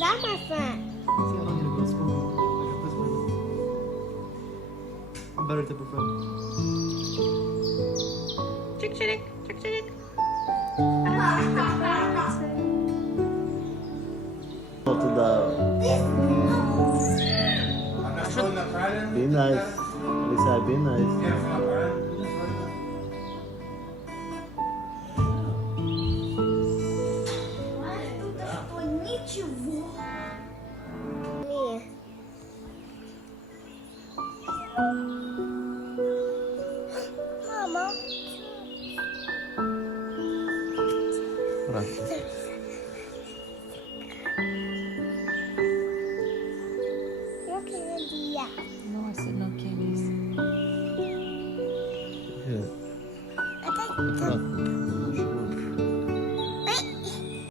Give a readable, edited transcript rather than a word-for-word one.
that, my friend. See how long you go spoon. Like this one. Better type of friend. Chick chick, chick chick. Go to the. I'm not showing the Friday. Be nice. Lisa, be nice. Yeah, from the Friday.